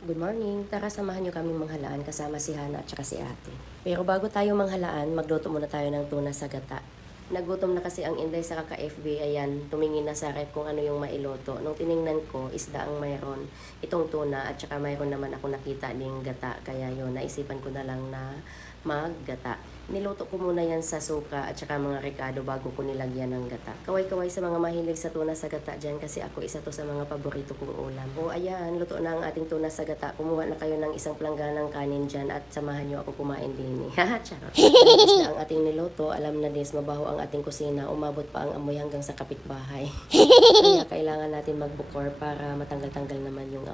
Good morning. Tara samahan niyo kaming manghalaan kasama si Hana at saka si ate. Pero bago tayo manghalaan, magluto muna tayo ng tuna sa gata. Nagutom na kasi ang Inday sa kaka-FB, ayan, tumingin na sa ref kung ano yung mailoto. Nung tiningnan ko, isda ang mayroon. Itong tuna at saka mayroon naman ako nakita ding gata. Kaya yun, naisipan ko na lang na maggata. Niluto ko muna yan sa suka at saka mga rekado bago ko nilagyan ng gata. Kaway-kaway sa mga mahilig sa tuna sa gata dyan kasi ako isa to sa mga paborito kong ulam. O ayan, luto na ang ating tuna sa gata. Kumuha na kayo ng isang plangganang kanin dyan at samahan nyo ako kumain din. Charot. Na ang ating niluto, alam na dis, mabaho ang ating kusina. Umabot pa ang amoy hanggang sa kapitbahay. Kaya kailangan natin magbukor para matanggal-tanggal naman yung.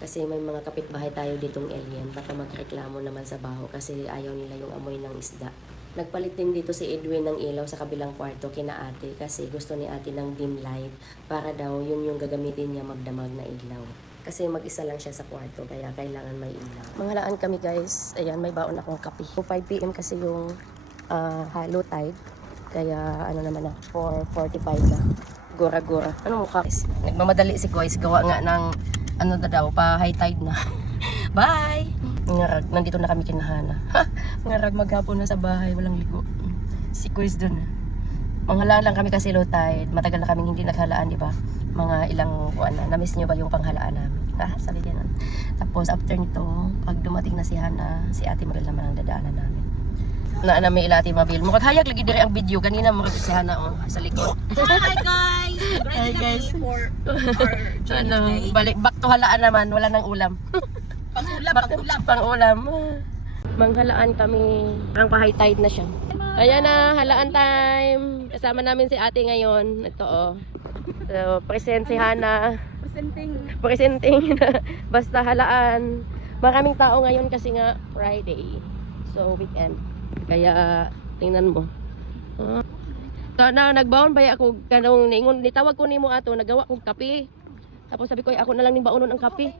Kasi may mga kapitbahay tayo ditong alien, baka magreklamo naman sa baho kasi ayaw nila yung amoy ng isda. Nagpalit din dito si Edwin ng ilaw sa kabilang kwarto kina ate kasi gusto ni ate ng dim light para daw yun yung gagamitin niya magdamag na ilaw. Kasi mag-isa lang siya sa kwarto kaya kailangan may ilaw. Manghalaan kami guys. Ayan, may baon akong kape. 5pm kasi yung ah, halo tide. Kaya ano naman na, 4.45 na. Gura-gura. Ano mukha? Nagmamadali si Kois. Gawa nga ng ano na daw, pa high tide na. Bye! Ngarag, nandito na kami kinahana. Ngarag maghapon na sa bahay, walang ligo. Si Quiz dun. Manghalaan lang kami kasi low tide. Matagal na kami hindi naghalaan, di ba? Mga ilang buwan na. Namiss nyo ba yung panghalaan namin? Ah, sabi ganun. Tapos after nito, pag dumating na si Hana, si Ate Mabel naman ang dadaanan namin. Na na may ila Ate Mabel. Mukhang hayag lagi dire ang video. Kanina mo si Hana oh, sa likod. Hi guys! Hi, guys. for our ano, balik back to halaan naman, wala nang ulam. Pangulam, pangulam. pang ulam. Manghalaan kami. Ang pa-high tide na siya. Ayan na, halaan time. Kasama namin si ate ngayon. Ito oh. So, present si Hana. Presenting. Presenting na basta halaan. Maraming tao ngayon kasi nga Friday. So, weekend. Kaya, tingnan mo. Ah. Kana nagbaon ba ako kanong ningon nitawag ko nimo ato nagawa kog kape. Tapos sabi ko "Ay, ako na lang ning baonon ang kape.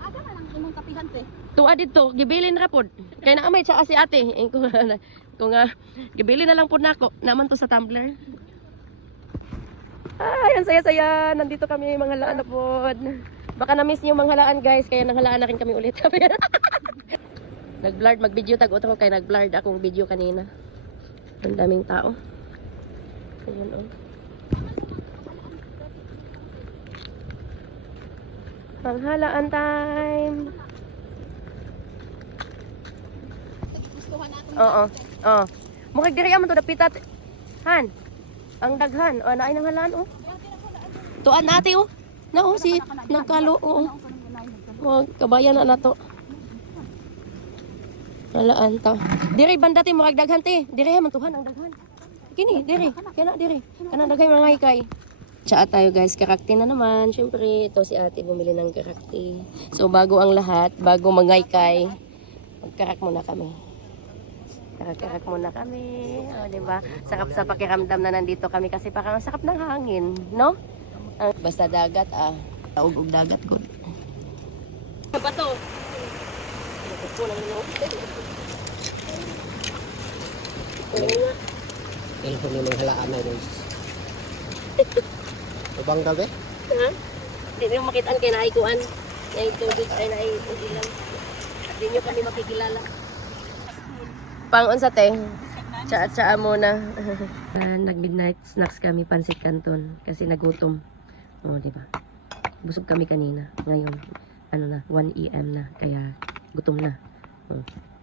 Aga man ang imong kapihan te. Tuwa dito, gibilin ra pod. Kay naa may tsaa si ate. Eh, kung kung nga gibilin na lang pod nako. Naman to sa tumbler. Ay, ang saya-saya. Nandito kami mga laan na pod. Baka na-miss niyo mga halaan guys, kaya nanghalaan na rin kami ulit. nag-blurred, mag-video tag otro kay nag-blurred akong video kanina. Ang daming tao. Ayun oh. Panghalaan time. Oo. Oo. Mukha diri man to dapitat. Han. Ang daghan. O naay nang halaan oh. Tuan ate oh. Na oh si nagkalo oo. Wag kabayan na nato. Halaan ta. Diri banda ti murag daghan ti. Diri man tuhan ang daghan. Kini diri. Kana diri. Kana daghay mga kay. Tsaa tayo guys, karakti na naman. Siyempre, ito si ate bumili ng karakti. So, bago ang lahat, bago mangaykay, magkarak muna kami. Karak-karak muna kami. O, di ba? Sarap sa pakiramdam na nandito kami kasi parang ang sarap ng hangin, no? Basta dagat, ah. Taog og dagat ko. Ano Kulang nyo. Ilho ni mga halaan na guys. Ubang gabi? Ha? Hindi nyo makitaan kay naikuan. Yung tubig ay naiulilang. Hindi nyo kami makikilala. Pangon sa te. Tsaa-tsaa muna. uh, Nag-midnight snacks kami, pansit canton. Kasi nagutom. Oo, di ba? Busog kami kanina. Ngayon, ano na, 1 AM na. Kaya gutom na. Oh.